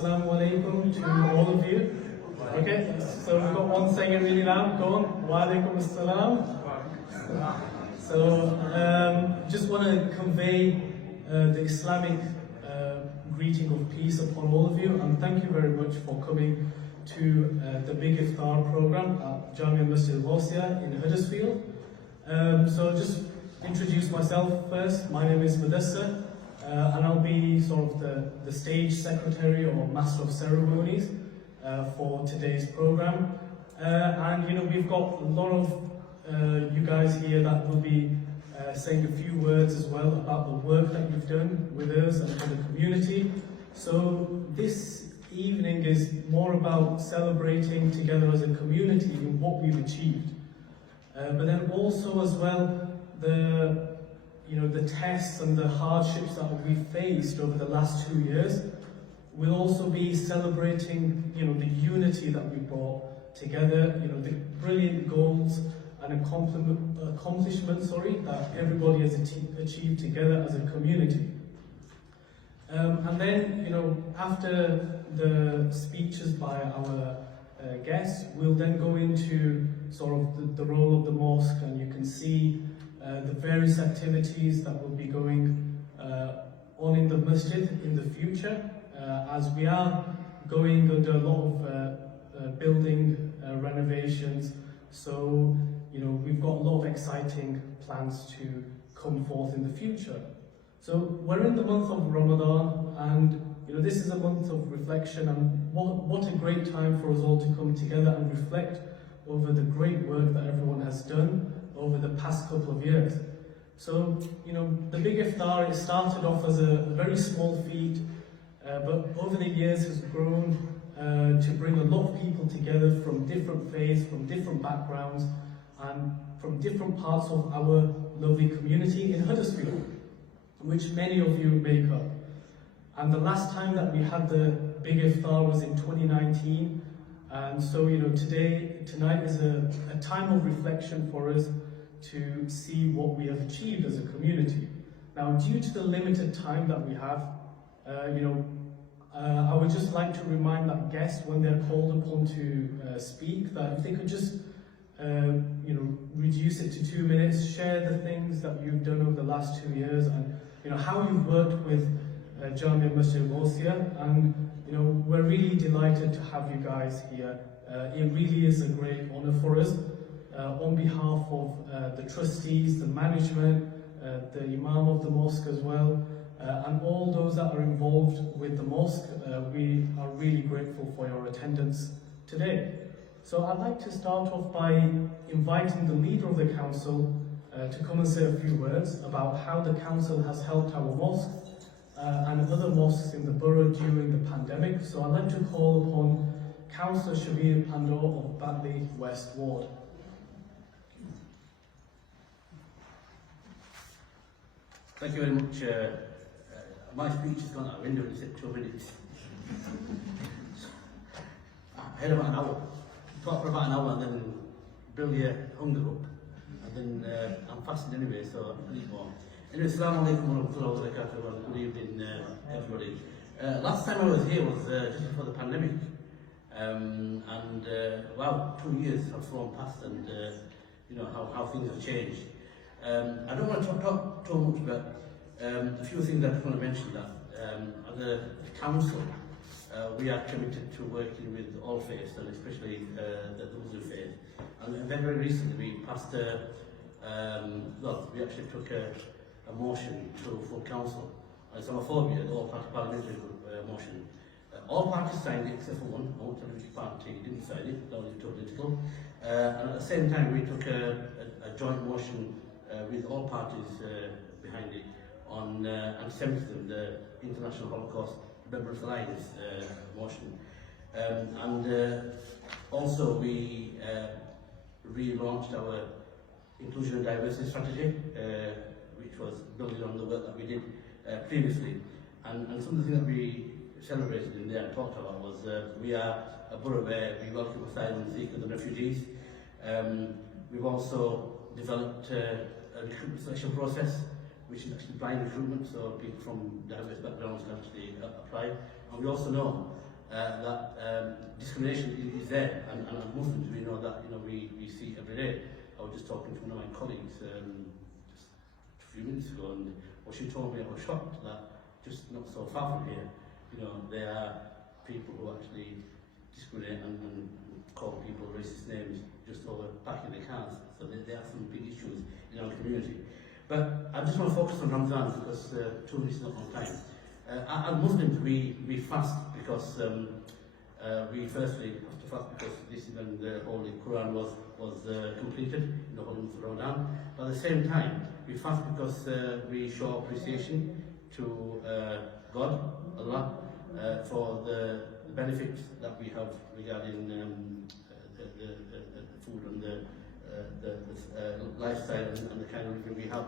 Assalamu alaikum to all of you. Okay, so we've got one saying it really loud. Go on. Wa alaikum assalam. So, just want to convey the Islamic greeting of peace upon all of you, and thank you very much for coming to the big Iftar program at Masjid Ghausia in Huddersfield. So just introduce myself first. My name is Madassa, and I'll be sort of the stage secretary or master of ceremonies for today's program. And you know, we've got a lot of you guys here that will be saying a few words as well about the work that you've done with us and for the community. So this evening is more about celebrating together as a community in what we've achieved, but then also as well the tests and the hardships that we've faced over the last 2 years. We'll also be celebrating the unity that we brought together, the brilliant goals and accomplishments that everybody has achieved together as a community. And then, after the speeches by our guests, we'll then go into sort of the role of the mosque, and you can see the various activities that will be going on in the masjid in the future, as we are going under a lot of building renovations. So, we've got a lot of exciting plans to come forth in the future. So we're in the month of Ramadan, and this is a month of reflection, and what a great time for us all to come together and reflect over the great work that everyone has done over the past couple of years. So, the Big Iftar, it started off as a very small feat, but over the years has grown to bring a lot of people together from different faiths, from different backgrounds, and from different parts of our lovely community in Huddersfield, which many of you make up. And the last time that we had the Big Iftar was in 2019, and so tonight is a time of reflection for us to see what we have achieved as a community. Now, due to the limited time that we have, I would just like to remind that guests, when they're called upon to speak, that if they could just reduce it to 2 minutes, share the things that you've done over the last 2 years, and how you've worked with Masjid Ghausia. And we're really delighted to have you guys here. It really is a great honor for us. On behalf of the trustees, the management, the imam of the mosque as well, and all those that are involved with the mosque, we are really grateful for your attendance today. So I'd like to start off by inviting the leader of the council to come and say a few words about how the council has helped our mosque and other mosques in the borough during the pandemic. So I'd like to call upon Councillor Shabir Pandor of Batley West Ward. Thank you very much. My speech has gone out the window in 2 minutes. I had about an hour. Talk for about an hour and then build your hunger up. And then I'm fasting anyway, so I need more. Anyway, Assalamu alaikum wa rahmatullahi wa barakatuh. Good evening, everybody. Last time I was here was just before the pandemic. Wow, 2 years have flown past, and how things have changed. I don't want to talk too much, but a few things I just want to mention that as a council, we are committed to working with all faiths, and especially the Muslim faith. And very recently we passed we actually took a motion to full council. Islamophobia, the all-party parliamentary motion. All parties signed it except for one. I won't tell you which party didn't sign it, that was too political. And at the same time we took a joint motion with all parties behind it on anti-Semitism, the International Holocaust Remembrance Alliance motion. Also we relaunched our inclusion and diversity strategy, which was building on the work that we did previously. And some of the things that we celebrated in there and talked about was we are a borough where we welcome asylum seekers and refugees. We've also developed a recruitment selection process, which is actually blind recruitment, so people from diverse backgrounds can actually apply. And we also know that discrimination is there, and as Muslims we know that, we see every day. I was just talking to one of my colleagues just a few minutes ago, and what she told me, I was shocked that just not so far from here, there are people who actually discriminate and call people racist names just over parking their cars. So there are some big issues in our community. But I just want to focus on Ramadan because 2 minutes is not long time. As Muslims, we fast because we firstly have to fast because this is when the Holy Quran was completed in the Holy Month of Ramadan. But at the same time, we fast because we show appreciation to God, Allah, for the benefits that we have regarding the food and the lifestyle and the kind of living we have.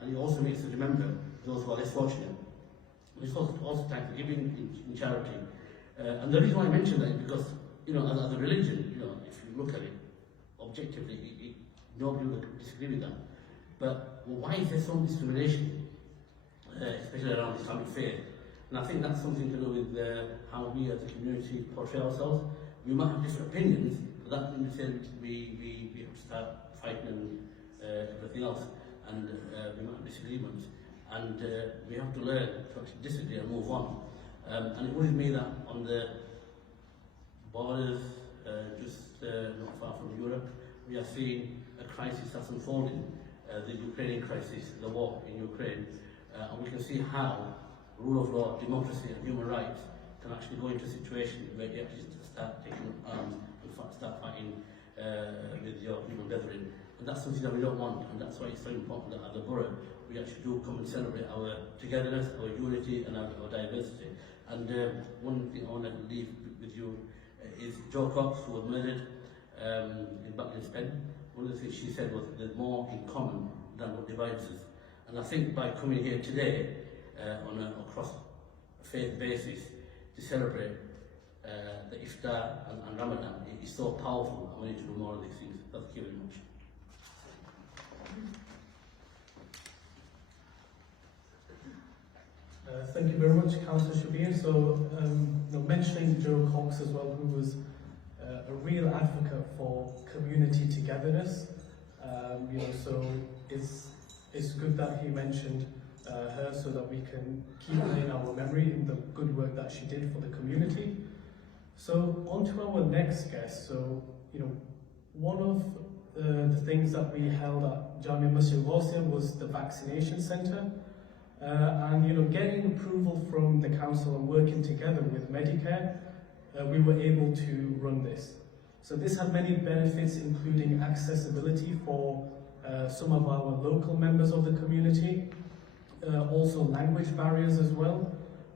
And it also makes us remember those who are less fortunate. It's also time for giving in charity. And the reason why I mention that is because, as a religion, if you look at it objectively, nobody would disagree with that. But why is there so much discrimination, especially around Islamic faith? And I think that's something to do with how we as a community portray ourselves. We might have different opinions, but that doesn't say we have to start fighting and everything else, and we might have disagreements. And we have to learn to actually disagree and move on. And it worries me that on the borders, just not far from Europe, we are seeing a crisis that's unfolding, the Ukrainian crisis, the war in Ukraine, and we can see how rule of law, democracy and human rights can actually go into a situation where you actually start taking arms and start fighting with your human brethren. And that's something that we don't want, and that's why it's so important that as a borough we actually do come and celebrate our togetherness, our unity and our diversity. And one thing I want to leave with you is Jo Cox, who was murdered back in Spain. One of the things she said was there's more in common than what divides us. And I think by coming here today on a cross-faith basis to celebrate the Iftar and Ramadan, it is so powerful, and we need to do more of these things. Thank you very much. Thank you very much, Councillor Shabir. So, mentioning Jo Cox as well, who was a real advocate for community togetherness. So it's good that he mentioned her so that we can keep her in our memory in the good work that she did for the community. So, on to our next guest. So, one of the things that we held at Jamia Masjid Ghausia was the Vaccination Center. And getting approval from the council and working together with Medicare, we were able to run this. So this had many benefits, including accessibility for some of our local members of the community, also language barriers as well.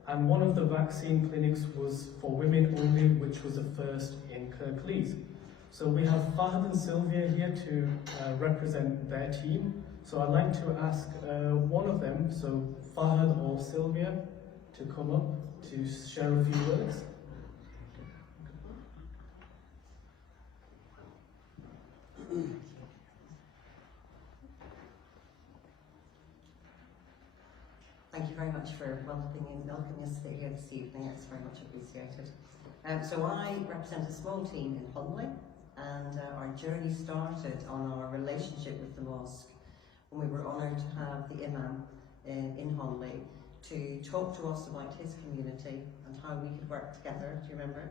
And one of the vaccine clinics was for women only, which was a first in Kirklees. So we have Fahad and Sylvia here to represent their team. So I'd like to ask one of them, so Fahad or Sylvia, to come up to share a few words. Thank you very much for welcoming us here this evening. It's very much appreciated. So I represent a small team in Hunley, and our journey started on our relationship with the mosque when we were honoured to have the Imam in Hunley to talk to us about his community and how we could work together. Do you remember?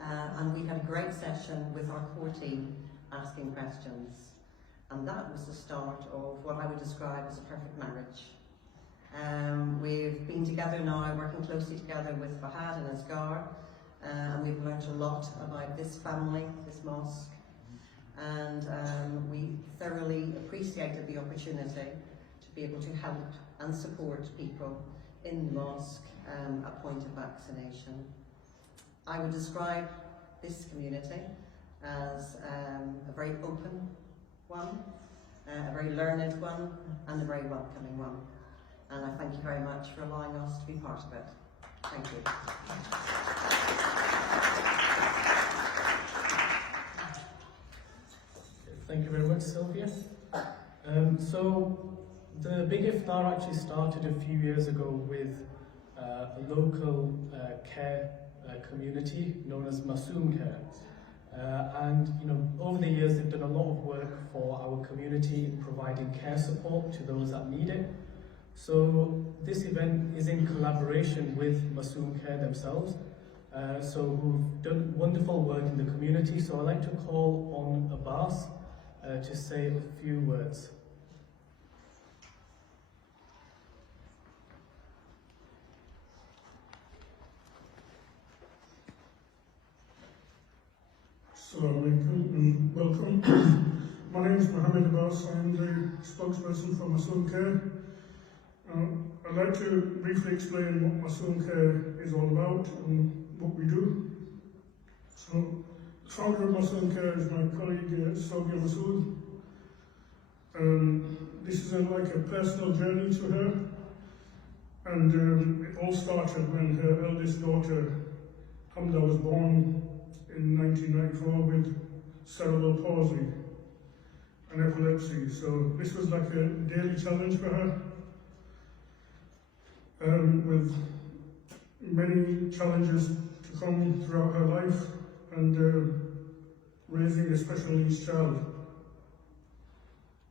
And we had a great session with our core team asking questions, and that was the start of what I would describe as a perfect marriage. We've been together now, working closely together with Fahad and Asghar, and we've learned a lot about this family, this mosque, and we thoroughly appreciated the opportunity to be able to help and support people in the mosque at point of vaccination. I would describe this community as a very open one, a very learned one, and a very welcoming one. And I thank you very much for allowing us to be part of it. Thank you. Thank you very much, Sylvia. So the Big Iftar actually started a few years ago with a local care community known as Masoom Care. And over the years they've done a lot of work for our community in providing care support to those that need it. So this event is in collaboration with Masoom Care themselves, who've done wonderful work in the community. So I'd like to call on Abbas to say a few words. Assalamu alaikum and welcome. My name is Mohammed Abbas. I am the spokesperson for Masoom Care. I'd like to briefly explain what Masoom Care is all about and what we do. So, the founder of Masoom Care is my colleague Sobia Masood. This is like a personal journey to her, and it all started when her eldest daughter Hamda was born in 1994 with cerebral palsy and epilepsy. So this was like a daily challenge for her, with many challenges to come throughout her life, and raising a special needs child.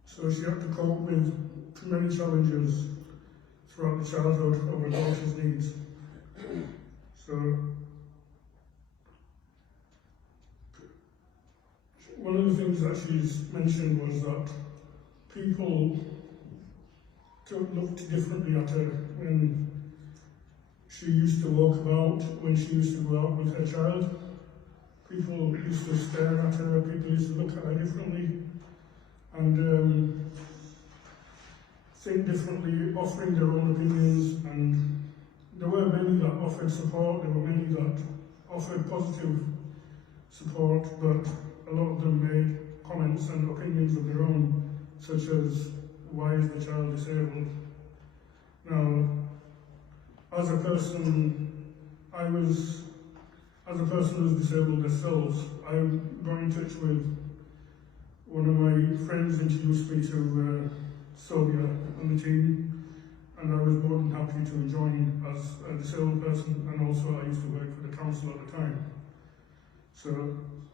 So she had to cope with too many challenges throughout the childhood of her daughter's needs. So one of the things that she's mentioned was that people looked differently at her when she used to walk about, when she used to go out with her child. People used to stare at her, people used to look at her differently, and think differently, offering their own opinions. And there were many that offered support, there were many that offered positive support, but a lot of them made comments and opinions of their own, such as, why is the child disabled? Now, as a person who's disabled myself, I got in touch with one of my friends, introduced me to Sobia and the team, and I was more than happy to join as a disabled person, and also I used to work for the council at the time. So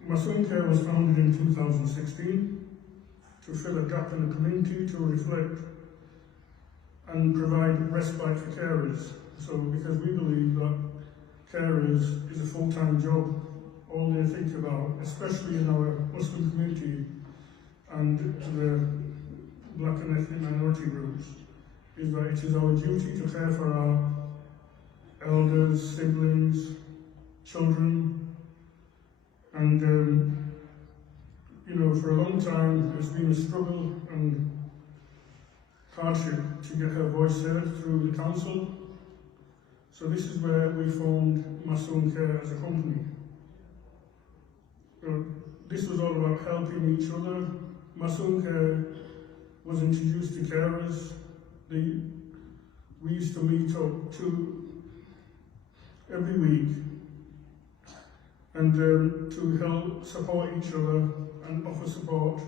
Masoom Care was founded in 2016 to fill a gap in the community, to reflect and provide respite for carers. So because we believe that carers is a full-time job, all they think about, especially in our Muslim community and the black and ethnic minority groups, is that it is our duty to care for our elders, siblings, children, and for a long time it's been a struggle and hardship to get her voice heard through the council. So this is where we formed Masoom Care as a company. This was all about helping each other. Masoom Care was introduced to carers. We used to meet up every week, and to help support each other and offer support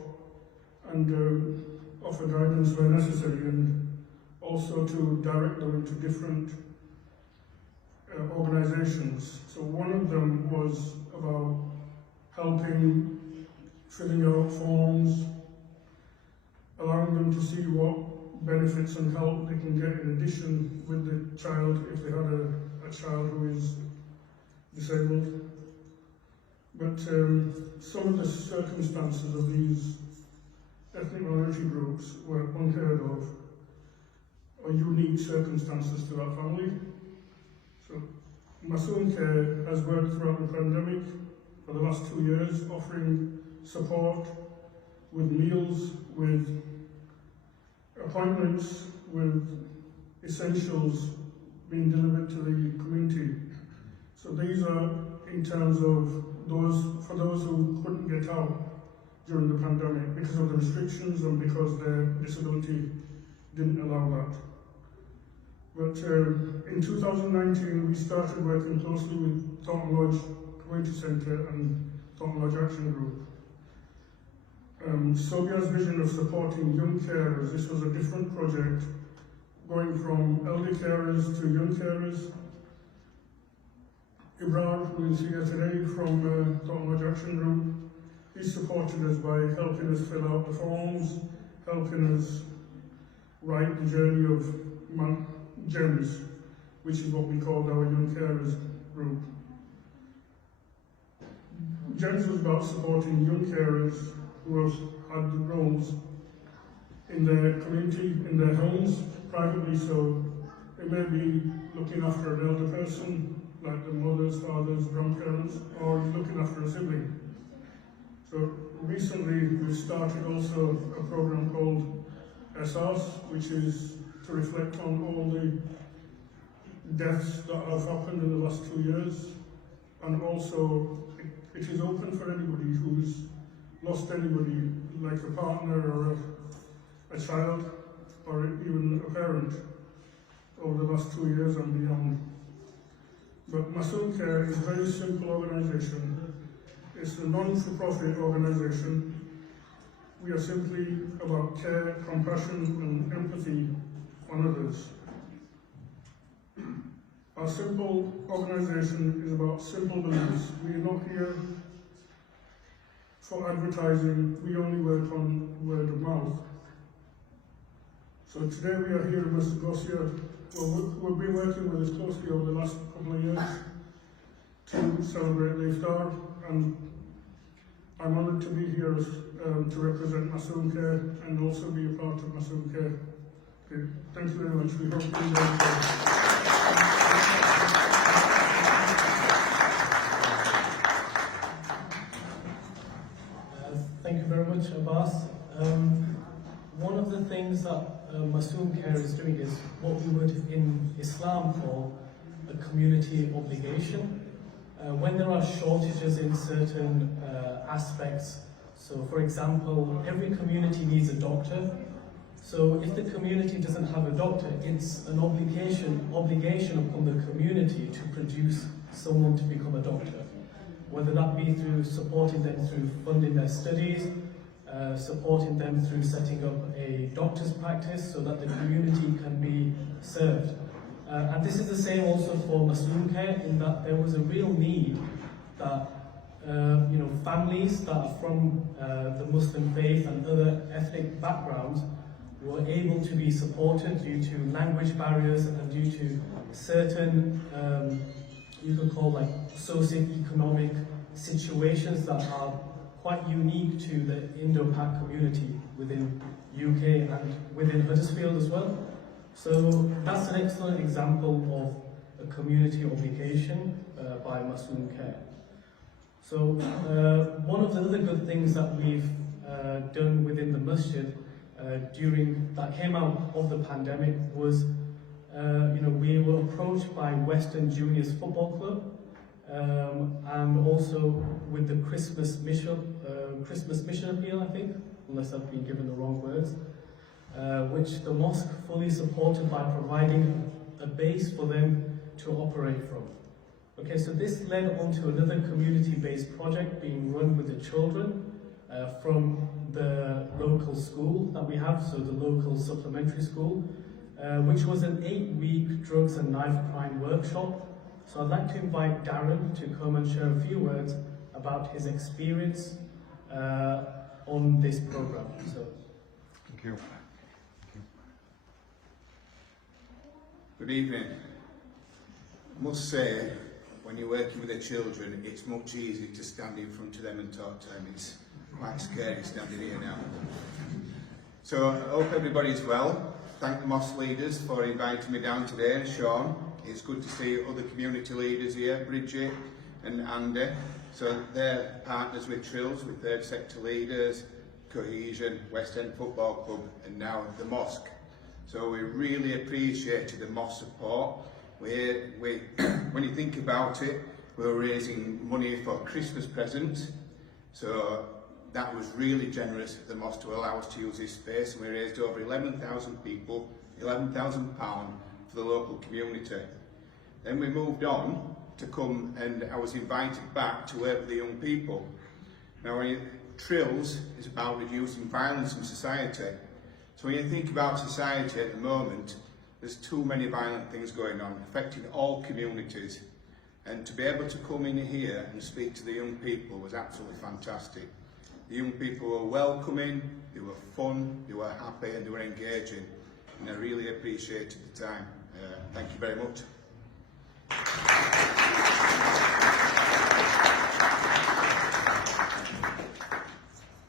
and offer guidance where necessary, and also to direct them into different organisations. So one of them was about helping filling out forms, allowing them to see what benefits and help they can get in addition with the child if they had a child who is disabled. But some of the circumstances of these ethnic minority groups were unheard of, or unique circumstances to that family. So Masoom Care has worked throughout the pandemic for the last 2 years, offering support with meals, with appointments, with essentials being delivered to the community. So these are in terms of for those who couldn't get out during the pandemic because of the restrictions and because their disability didn't allow that. But in 2019 we started working closely with Taunton Lodge Community Center and Taunton Lodge Action Group. Sobia's vision of supporting young carers, this was a different project, going from elder carers to young carers. Ibrahim, who is here today from Tottenham Action Group, he's supported us by helping us fill out the forms, helping us write the journey of GEMS, which is what we called our Young Carers Group. GEMS was about supporting young carers who have had roles in their community, in their homes, privately, so it may be looking after an elder person, like the mothers, fathers, grandparents, or looking after a sibling. So recently we started also a program called SRs, which is to reflect on all the deaths that have happened in the last 2 years, and also it is open for anybody who's lost anybody, like a partner or a child or even a parent over the last 2 years and beyond. But Masoom Care is a very simple organisation. It's a non-for-profit organisation. We are simply about care, compassion and empathy on others. Our simple organisation is about simple beliefs. We are not here for advertising. We only work on word of mouth. So today we are here in Masjid Ghausia. We've been working with us closely over the last couple of years to celebrate the Iftar, and I'm honoured to be here to represent Masoom Care and also be a part of Masoom Care. Okay, thank you very much. We hope you enjoy it. Thank you very much, Abbas. One of the things that Masoom Care is doing is what we would in Islam call a community obligation. When there are shortages in certain aspects, so for example, every community needs a doctor. So if the community doesn't have a doctor, it's an obligation upon the community to produce someone to become a doctor. Whether that be through supporting them through funding their studies, supporting them through setting up a doctor's practice so that the community can be served. And this is the same also for Masoom Care, in that there was a real need that families that are from the Muslim faith and other ethnic backgrounds were able to be supported due to language barriers and due to certain you could call like socio-economic situations that are quite unique to the Indo-Pak community within UK and within Huddersfield as well. So that's an excellent example of a community obligation by Masoom Care. So one of the other good things that we've done within the masjid that came out of the pandemic was we were approached by Western Juniors Football Club and also with the Christmas mission appeal, I think, unless I've been given the wrong words, which the mosque fully supported by providing a base for them to operate from. Okay, so this led on to another community-based project being run with the children from the local school that we have, so the local supplementary school, which was an 8-week drugs and knife crime workshop. So I'd like to invite Darren to come and share a few words about his experience on this program. So, thank you. Good evening. I must say, when you're working with the children, it's much easier to stand in front of them and talk to them. It's quite scary standing here now. So I hope everybody's well. Thank the mosque leaders for inviting me down today, and Sean. It's good to see other community leaders here, Bridget and Andy. So they're partners with Trills, with third sector leaders, Cohesion, West End Football Club, and now the mosque. So we really appreciated the mosque support. When you think about it, we were raising money for Christmas presents. So that was really generous of the mosque to allow us to use this space, and we raised over 11,000 people, £11,000 for the local community. Then we moved on to come, and I was invited back to work with the young people. Now, Trills is about reducing violence in society. So when you think about society at the moment, there's too many violent things going on, affecting all communities. And to be able to come in here and speak to the young people was absolutely fantastic. The young people were welcoming, they were fun, they were happy and they were engaging, and I really appreciated the time. Thank you very much.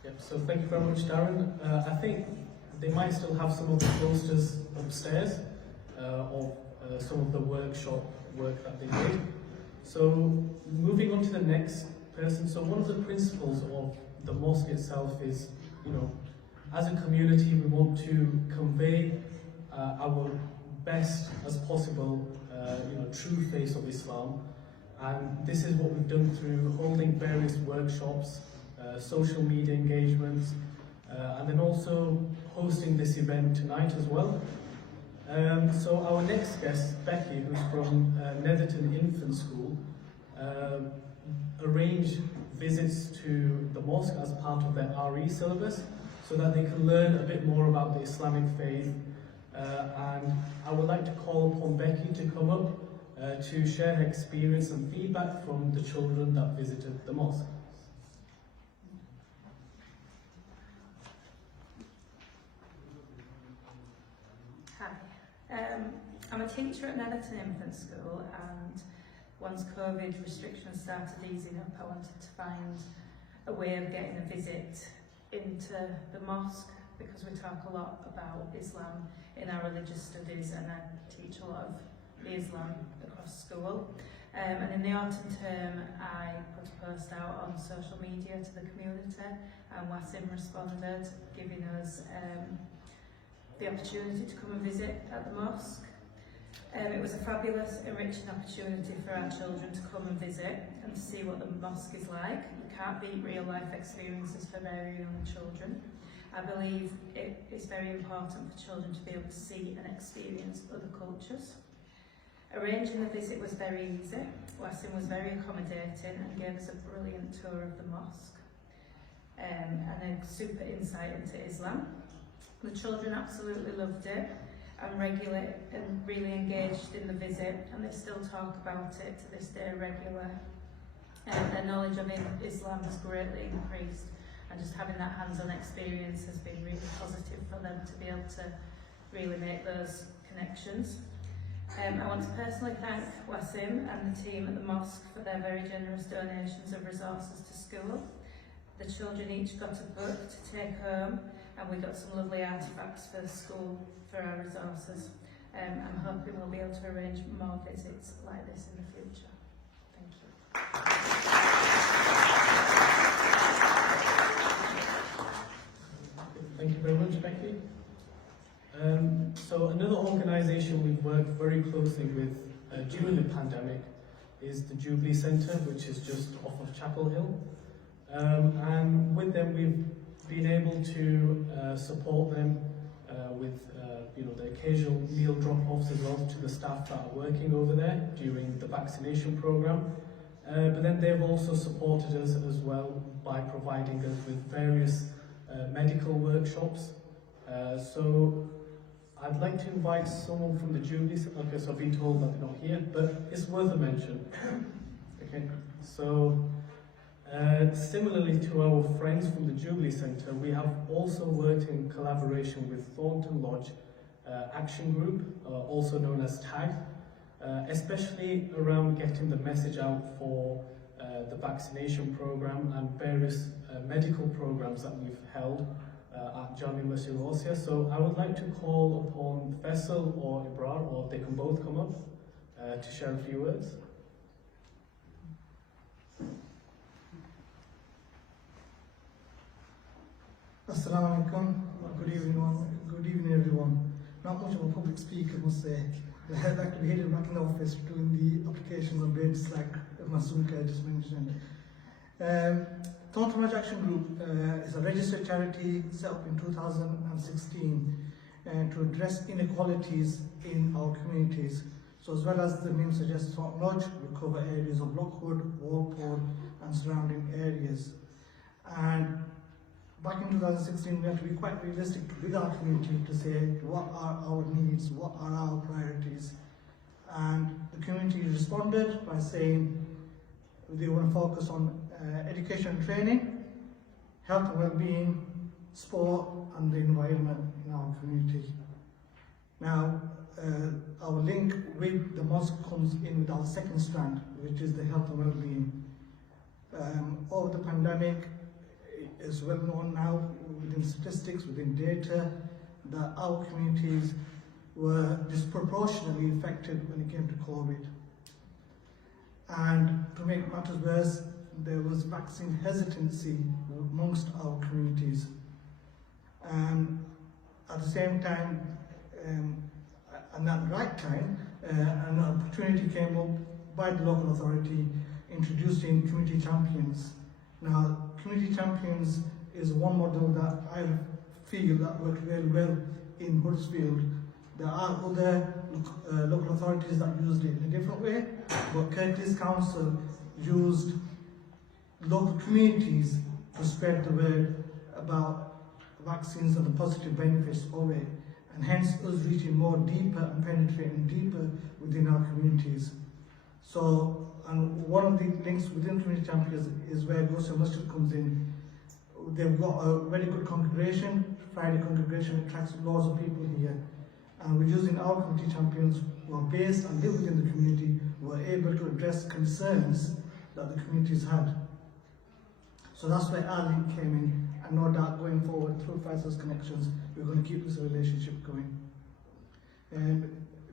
Yep, so thank you very much, Darren. I think they might still have some of the posters upstairs of some of the workshop work that they did. So moving on to the next person, so one of the principles of the mosque itself is, as a community we want to convey our best as possible, true face of Islam, and this is what we've done through holding various workshops, social media engagements, and then also hosting this event tonight as well. So our next guest, Becky, who's from Netherton Infant School, arranged visits to the mosque as part of their RE syllabus so that they can learn a bit more about the Islamic faith. And I would like to call upon Becky to come up to share her experience and feedback from the children that visited the mosque. Hi, I'm a teacher at Netherton Infant School, and once COVID restrictions started easing up, I wanted to find a way of getting a visit into the mosque, because we talk a lot about Islam in our religious studies, and I teach a lot of the Islam across school. And in the autumn term, I put a post out on social media to the community, and Wasim responded, giving us the opportunity to come and visit at the mosque. It was a fabulous, enriching opportunity for our children to come and visit and see what the mosque is like. You can't beat real life experiences for very young children. I believe it is very important for children to be able to see and experience other cultures. Arranging the visit was very easy. Wasim was very accommodating and gave us a brilliant tour of the mosque and a super insight into Islam. The children absolutely loved it and really engaged in the visit, and they still talk about it to this day regularly. Their knowledge of Islam has greatly increased, and just having that hands-on experience has been really positive for them to be able to really make those connections. I want to personally thank Wasim and the team at the mosque for their very generous donations of resources to school. The children each got a book to take home, and we got some lovely artefacts for the school for our resources. I'm hoping we'll be able to arrange more visits like this in the future. Thank you. Thank you very much, Becky. So another organisation we've worked very closely with during the pandemic is the Jubilee Center, which is just off of Chapel Hill. And with them we've been able to support them with the occasional meal drop-offs as well to the staff that are working over there during the vaccination program. But then they've also supported us as well by providing us with various medical workshops. So I'd like to invite someone from the Jubilee Center. Okay, so I've been told that they're not here, but it's worth a mention. Okay, so similarly to our friends from the Jubilee Center, we have also worked in collaboration with Thornton Lodge Action Group, also known as TAG, especially around getting the message out for the vaccination program and various medical programs that we've held at Masjid Ghausia. So I would like to call upon Faisal or Ibrar, or they can both come up to share a few words. Assalamu alaikum. Good evening everyone. Not much of a public speaker, I must say. I like to be headed back in the office doing the applications on beds like Masuka just mentioned. Thornton Lodge Action Group is a registered charity set up in 2016 to address inequalities in our communities. So as well as the name suggests, Thornton Lodge will cover areas of Lockwood, Walpole and surrounding areas. And back in 2016, we have to be quite realistic with our community to say what are our needs, what are our priorities. and the community responded by saying they want to focus on education and training, health and well-being, sport and the environment in our community. Now, our link with the mosque comes in with our second strand, which is the health and well-being. Over the pandemic, it's well known now within statistics, within data, that our communities were disproportionately affected when it came to COVID. And to make matters worse, there was vaccine hesitancy amongst our communities. At the same time, and at the right time, an opportunity came up by the local authority introducing community champions. Now, community champions is one model that I feel that worked very well in Huddersfield. There are other local authorities that used it in a different way, but Kirklees Council used local communities to spread the word about vaccines and the positive benefits of it, and hence us reaching more deeper and penetrating deeper within our communities. So, and one of the links within Community Champions is where Ghausia Masjid comes in. They've got a very good congregation, Friday congregation, attracts lots of people here. And we're using our community champions who are based and live within the community, who are able to address concerns that the communities had. So that's where our link came in, and no doubt going forward through Faisal's connections, we're going to keep this relationship going.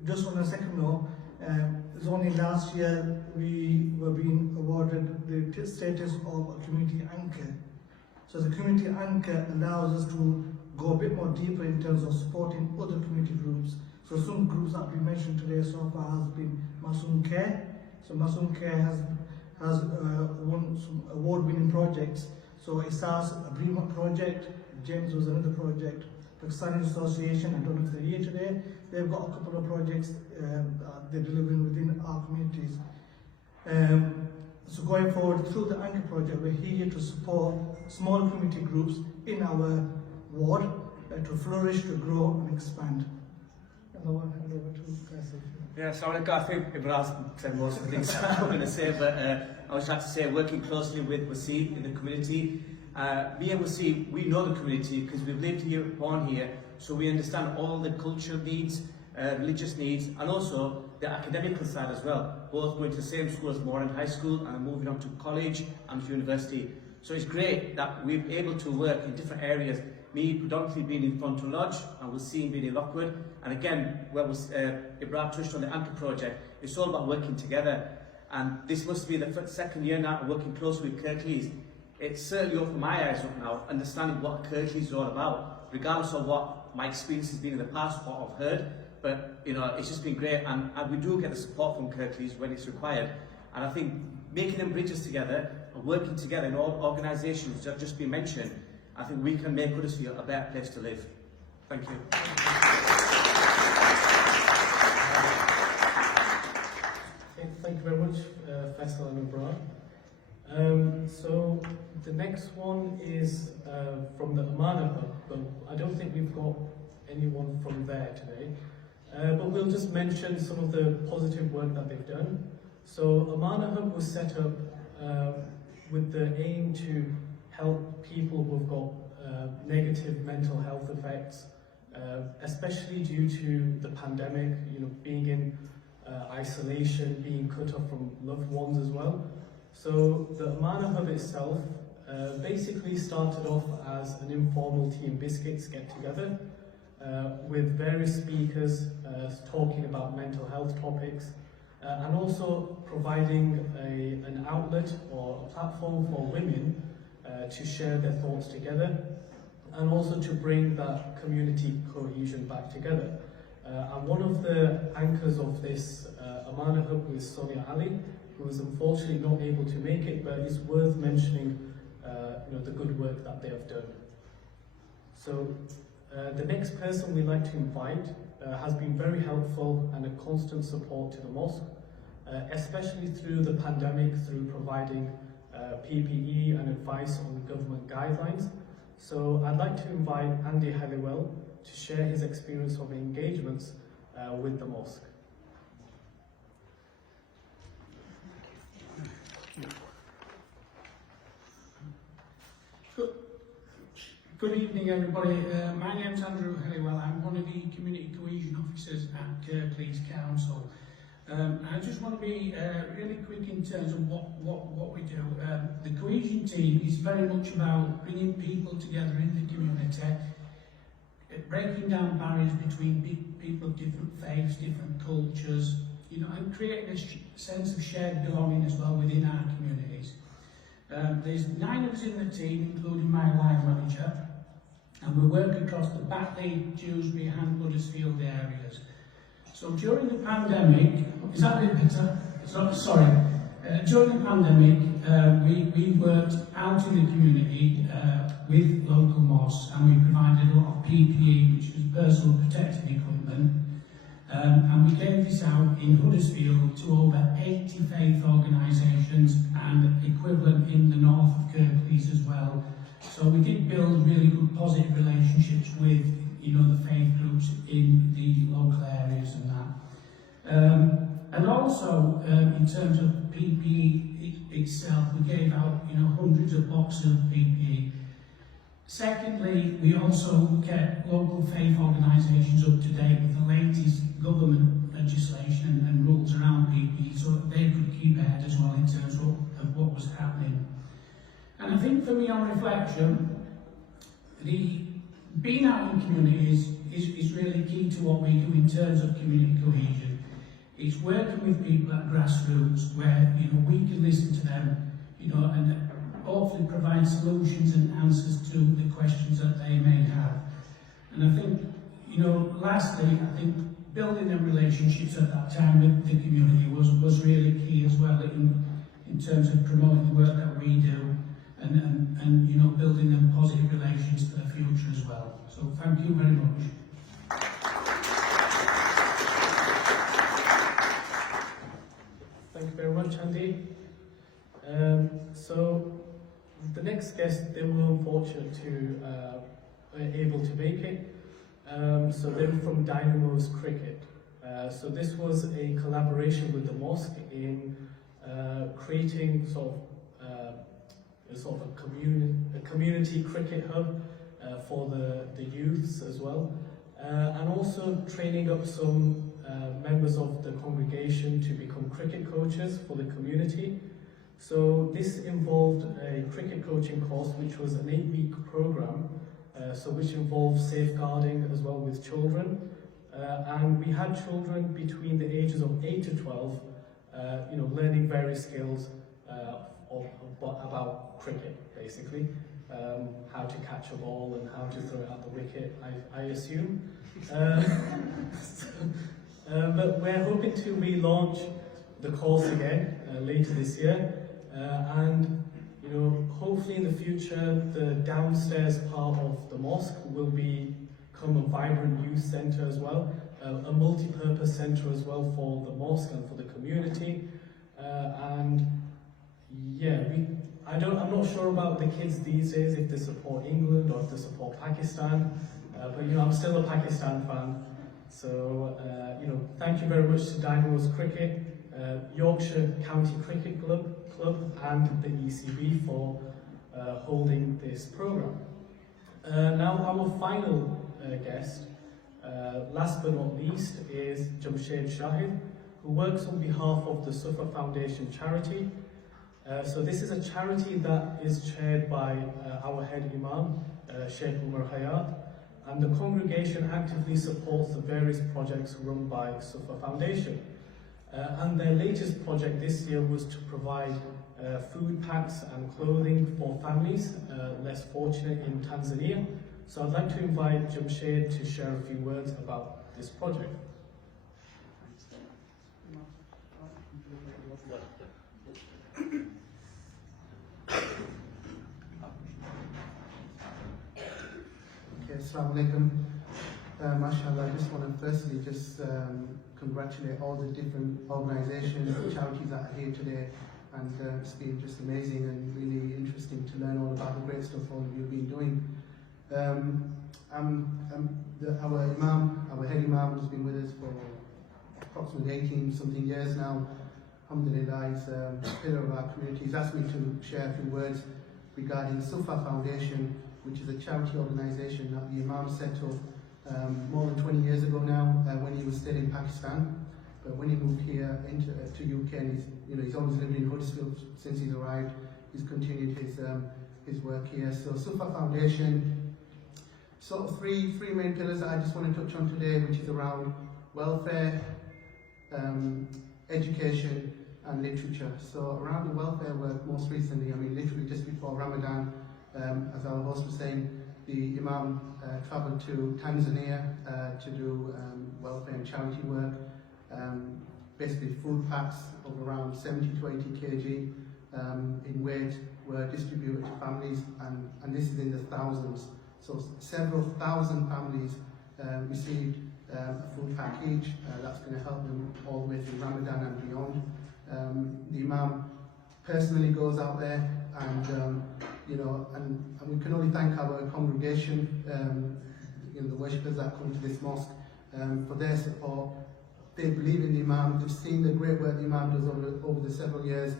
Just on a second note, it was only last year we were being awarded the status of a community anchor. So the community anchor allows us to go a bit more deeper in terms of supporting other community groups. So some groups that we mentioned today so far has been Masoom Care. So Masoom Care has won some award-winning projects. So ISA's a bereavement project, James was another project, Pakistani Association, I don't know if they're here today, they've got a couple of projects that they're delivering within our communities. So going forward through the Anchor project, we're here to support small community groups in our ward to flourish, to grow and expand. And I want to hand over to Faisal. Yeah, so I think Ibrahim said most of the things I'm going to say, but I was trying to say working closely with Wasim in the community. Me and Wasim, we know the community because we've lived here, born here, so we understand all the cultural needs, religious needs, and also the academical side as well. Both going to the same school as Moran High School and moving on to college and to university. So it's great that we're able to work in different areas. Me predominantly being in Frontal Lodge and Wasim being in Lockwood. And again, where Ibrahim touched on the Anchor project, it's all about working together. And this must be the second year now working closely with Kirklees. It's certainly opened my eyes up now, understanding what Kirklees is all about, regardless of what my experience has been in the past, what I've heard. But you know, it's just been great, and we do get the support from Kirklees when it's required. And I think making them bridges together and working together in all organisations that have just been mentioned, I think we can make Huddersfield a better place to live. Thank you. Thank you very much, Faisal and Ibrahim. So the next one is from the Amana Hub, but I don't think we've got anyone from there today. But we'll just mention some of the positive work that they've done. So Amana Hub was set up with the aim to help people who've got negative mental health effects, especially due to the pandemic, you know, being in isolation, being cut off from loved ones as well. So the Amana Hub itself basically started off as an informal tea and biscuits get-together with various speakers talking about mental health topics and also providing an outlet or a platform for women to share their thoughts together and also to bring that community cohesion back together. And one of the anchors of this Amana Hub was Sonia Ali, who is unfortunately not able to make it, but it's worth mentioning you know, the good work that they have done. So the next person we'd like to invite has been very helpful and a constant support to the mosque, especially through the pandemic, through providing PPE and advice on government guidelines. So I'd like to invite Andy Halliwell to share his experience of engagements with the mosque. Good evening, everybody. My name's Andrew Halliwell. I'm one of the Community Cohesion Officers at Kirklees Council. I just want to be really quick in terms of what we do. The cohesion team is very much about bringing people together in the community, breaking down barriers between people of different faiths, different cultures, you know, and creating a sense of shared belonging as well within our communities. There's 9 of us in the team, including my line manager, and we work across the Batley, Dewsbury and Huddersfield areas. So during the pandemic, is that a bit better? During the pandemic, we worked out in the community with local mosques, and we provided a lot of PPE, which was personal protective equipment. And we gave this out in Huddersfield to over 80 faith organisations and equivalent in the north of Kirklees as well. So we did build really good positive relationships with, you know, the faith groups in the local areas and that. And also, in terms of PPE itself, we gave out, you know, hundreds of boxes of PPE. Secondly, we also kept local faith organisations up to date with the latest government legislation and rules around PPE so that they could keep ahead as well in terms of what was happening. And I think for me, on reflection, being out in communities is really key to what we do in terms of community cohesion. It's working with people at grassroots where, you know, we can listen to them, you know, and hopefully provide solutions and answers to the questions that they may have. And I think, you know, lastly, I think building them relationships at that time with the community was really key as well in terms of promoting the work that we do and you know, building them positive relations for the future as well. So thank you very much. Thank you very much, Andy. So the next guest, they were unfortunate to able to make it. So they were from Dynamo's Cricket. So this was a collaboration with the mosque in creating sort of a community cricket hub for the youths as well, and also training up some members of the congregation to become cricket coaches for the community. So this involved a cricket coaching course, which was an 8-week program, so which involved safeguarding as well with children, and we had children between the ages of 8 to 12, you know, learning various skills about cricket, basically, how to catch a ball and how to throw it at the wicket, I assume. But we're hoping to relaunch the course again later this year, and you know, hopefully in the future the downstairs part of the mosque will become a vibrant youth centre as well, a multi-purpose centre as well for the mosque and for the community, and yeah, I'm not sure about the kids these days, if they support England or if they support Pakistan, but you know, I'm still a Pakistan fan. So, you know, thank you very much to Dynamo's Cricket, Yorkshire County Cricket Club and the ECB for holding this programme. Now our final guest, last but not least, is Jamshed Shahid, who works on behalf of the Sufa Foundation charity. So this is a charity that is chaired by our head Imam, Sheikh Umar Hayat, and the congregation actively supports the various projects run by Sufa Foundation. And their latest project this year was to provide food packs and clothing for families less fortunate in Tanzania. So I'd like to invite Jamshed to share a few words about this project. Assalamu alaikum. Mashallah, I just want to firstly congratulate all the different organisations and charities that are here today, and it's been just amazing and really interesting to learn all about the great stuff all of you have been doing. Our head Imam has been with us for approximately 18 something years now, alhamdulillah, is a pillar of our community. He's asked me to share a few words regarding Sufa Foundation, which is a charity organisation that the Imam set up more than 20 years ago now, when he was still in Pakistan. But when he moved here into to UK, and he's always lived in Huddersfield since he's arrived. He's continued his work here. So Sufa Foundation, sort of three main pillars that I just want to touch on today, which is around welfare, education, and literature. So around the welfare work, most recently, I mean literally just before Ramadan, as our host was saying, the Imam travelled to Tanzania to do welfare and charity work. Basically food packs of around 70 to 80 kg in weight were distributed to families, and this is in the thousands. So several thousand families received a food pack each. That's going to help them all the way through Ramadan and beyond. The Imam personally goes out there, and and we can only thank our congregation, the worshippers that come to this mosque, for their support. They believe in the Imam. They've seen the great work the Imam does over the several years.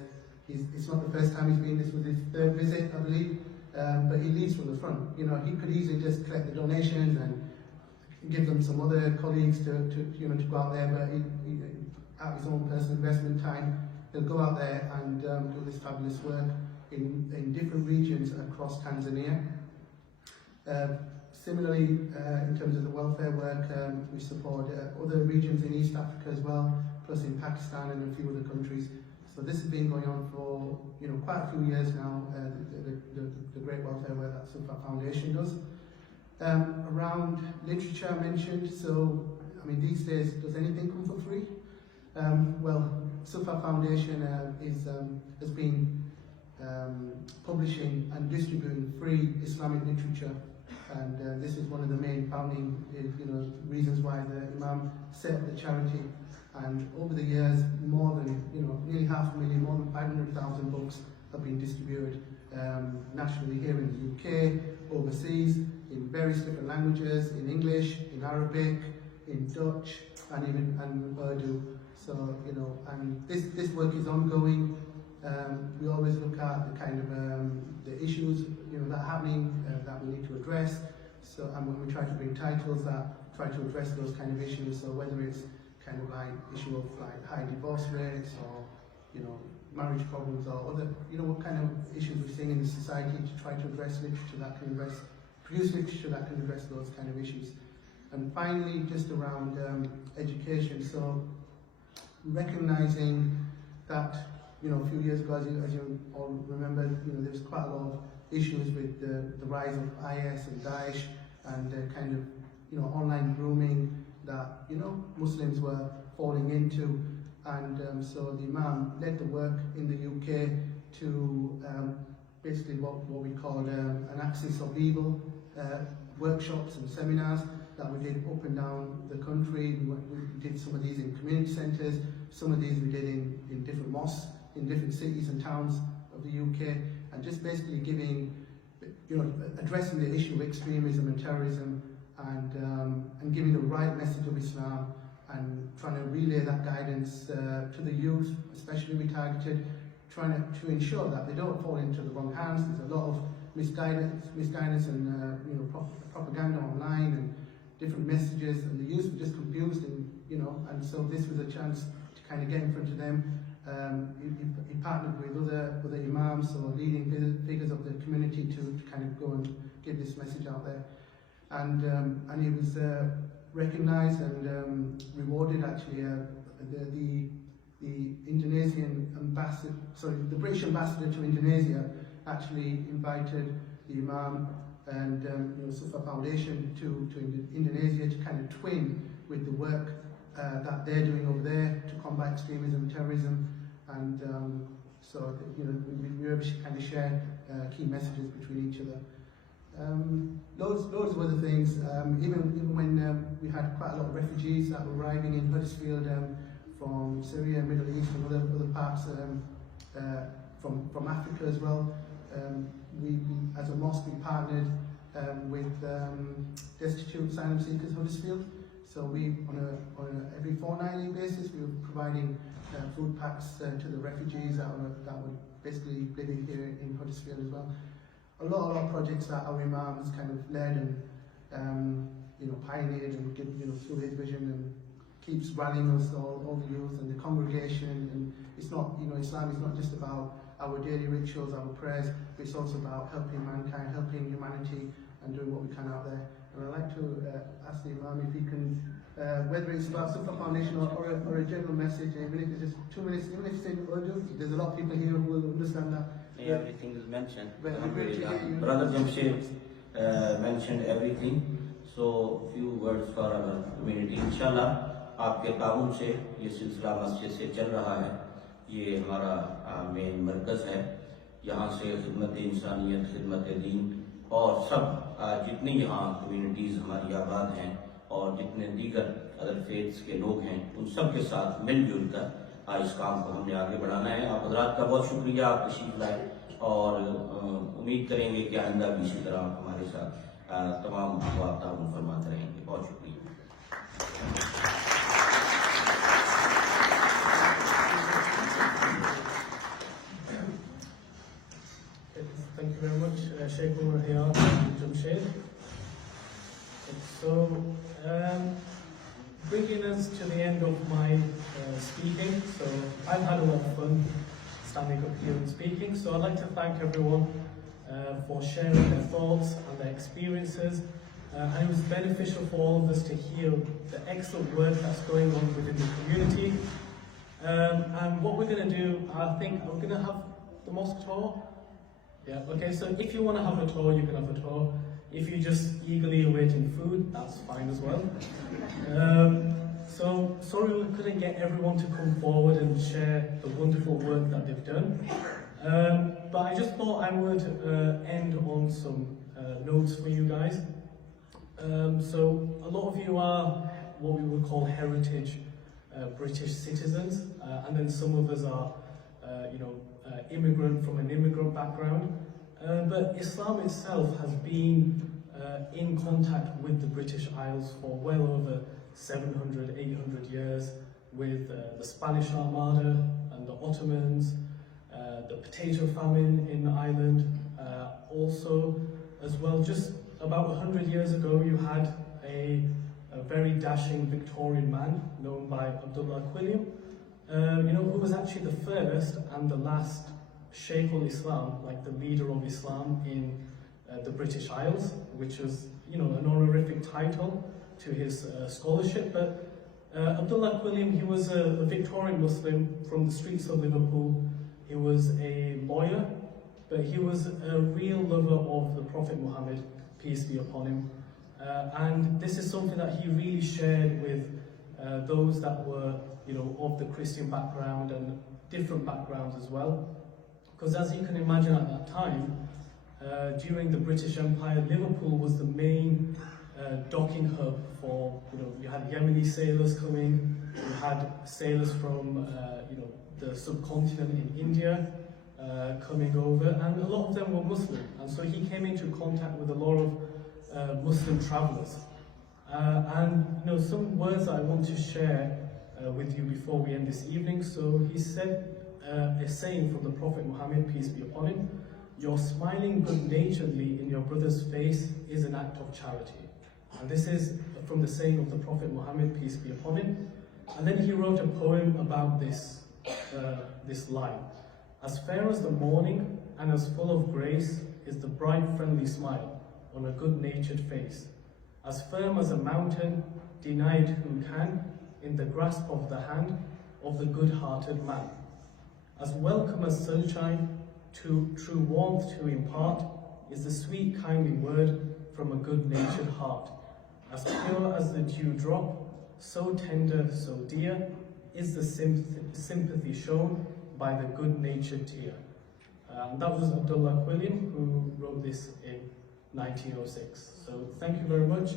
It's not the first time he's been. This was his third visit, I believe. But he leads from the front. He could easily just collect the donations and give them some other colleagues to go out there. But he out of his own personal investment time, he'll go out there and do this fabulous work in different regions across Tanzania. Similarly, in terms of the welfare work, we support other regions in East Africa as well, plus in Pakistan and a few other countries. So this has been going on for quite a few years now. The great welfare work that Sufa Foundation does. Around literature, I mentioned. So I mean, these days, does anything come for free? Well, Sufa Foundation has been publishing and distributing free Islamic literature. And this is one of the main founding reasons why the Imam set up the charity. And over the years, more than nearly 500,000, more than 500,000 books have been distributed nationally here in the UK, overseas, in various different languages, in English, in Arabic, in Dutch, and even Urdu. So and this work is ongoing. We always look at the kind of the issues that are happening that we need to address. So and when we try to bring titles that try to address those kind of issues, so whether it's kind of like issue of like high divorce rates or marriage problems or other what kind of issues we're seeing in the society, to try to address literature that can produce literature that can address those kind of issues. And finally, just around education. So recognizing that a few years ago, as you all remember, there was quite a lot of issues with the rise of IS and Daesh and kind of online grooming that Muslims were falling into, and so the Imam led the work in the UK to basically what we call an axis of evil workshops and seminars that we did up and down the country. We did some of these in community centres, some of these we did in different mosques in different cities and towns of the UK, and just basically giving, addressing the issue of extremism and terrorism, and giving the right message of Islam, and trying to relay that guidance to the youth, especially we targeted, trying to ensure that they don't fall into the wrong hands. There's a lot of misguidance and propaganda online and different messages, and the youth were just confused, and so this was a chance to kind of get in front of them. He partnered with other imams or leading figures of the community to kind of go and give this message out there, and he was recognised and rewarded. Actually, the Indonesian ambassador, the British ambassador to Indonesia, actually invited the Imam and Sufa Foundation to Indonesia to kind of twin with the work that they're doing over there to combat extremism and terrorism, and so we were able to kind of share key messages between each other. Loads of other things. Even when we had quite a lot of refugees that were arriving in Huddersfield from Syria, Middle East, and other parts from Africa as well. We as a mosque, we partnered with Destitute Asylum Seekers Huddersfield. So So we, on a every fortnightly basis, we were providing food packs to the refugees that were basically living here in Huddersfield as well. A lot of projects that our imams kind of led and pioneered and give, through his vision, and keeps rallying us, all the youth and the congregation. And it's not, Islam is not just about our daily rituals, our prayers, but it's also about helping mankind, helping humanity, and doing what we can out there. And I'd like to ask the Imam if he can, whether it's about Sufa Foundation or a general message, even if it's just 2 minutes, even if it's in Urdu, there's a lot of people here who will understand that. Everything is mentioned. Brother Jamshed mentioned everything. So few words for our community. Inshallah, आपके ताउन से ये सिलसिला मस्जिद से चल रहा है. ये हमारा मेन मरकज़ है. यहाँ से खिदमत इंसानियत, खिदमत दीन और सब जितनी यहाँ कम्युनिटीज़ हमारी आबाद हैं और जितने दीगर अदर फेथ्स के लोग हैं, उन सब के साथ मिलजुल कर इस काम को हमने आगे बढ़ाना है. आप हज़रात का बहुत शुक्रिया, आप तशरीफ़ लाए और उम्मीद करेंगे कि आइंदा भी इसी तरह आप हमारे साथ तमाम बात ताउन फरमाते रहेंगे. बहुत शुक्रिया. Thank you very much, Sheikh Umar Hayat and Jamshed. So, bringing us to the end of my speaking. So, I've had a lot of fun standing up here and speaking. So, I'd like to thank everyone for sharing their thoughts and their experiences. And it was beneficial for all of us to hear the excellent work that's going on within the community. And what we're going to do, I think we're going to have the mosque tour. Yeah, okay, so if you want to have a tour, you can have a tour. If you're just eagerly awaiting food, that's fine as well. So, sorry we couldn't get everyone to come forward and share the wonderful work that they've done. But I just thought I would end on some notes for you guys. So, a lot of you are what we would call heritage British citizens, and then some of us are, immigrant from an immigrant background. But Islam itself has been in contact with the British Isles for well over 700, 800 years, with the Spanish Armada and the Ottomans, the potato famine in Ireland, also as well. Just about 100 years ago, you had a very dashing Victorian man known by Abdullah Quilliam, who was actually the first and the last Sheikh al-Islam, like the leader of Islam in the British Isles, which was, an honorific title to his scholarship. But Abdullah Quilliam, he was a Victorian Muslim from the streets of Liverpool. He was a lawyer, but he was a real lover of the Prophet Muhammad, peace be upon him. And this is something that he really shared with those that were, of the Christian background and different backgrounds as well. Because as you can imagine at that time, during the British Empire, Liverpool was the main docking hub for, you had Yemeni sailors coming, you had sailors from, the subcontinent in India coming over, and a lot of them were Muslim. And so he came into contact with a lot of Muslim travellers. And some words I want to share with you before we end this evening. So he said a saying from the Prophet Muhammad, peace be upon him: "Your smiling good-naturedly in your brother's face is an act of charity." And this is from the saying of the Prophet Muhammad, peace be upon him. And then he wrote a poem about this line: "As fair as the morning and as full of grace is the bright friendly smile on a good-natured face. As firm as a mountain, denied who can, in the grasp of the hand of the good-hearted man. As welcome as sunshine, to true warmth to impart, is the sweet kindly word from a good-natured heart. As pure as the dewdrop, so tender, so dear, is the sympathy shown by the good-natured tear." And that was Abdullah Quilliam, who wrote this in 1906. So thank you very much.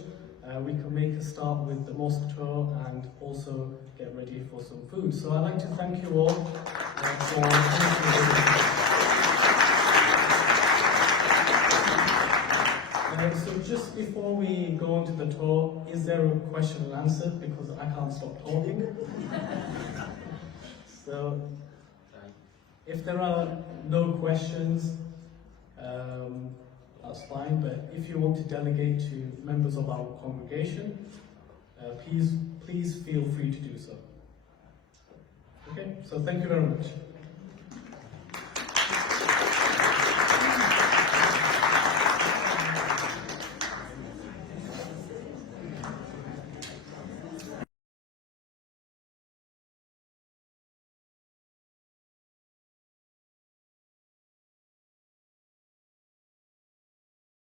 We can make a start with the mosque tour and also get ready for some food. So I'd like to thank you all for coming to the So just before we go on to the tour, is there a question and answer? Because I can't stop talking. So, if there are no questions, that's fine, but if you want to delegate to members of our congregation, please feel free to do so. Okay, so thank you very much.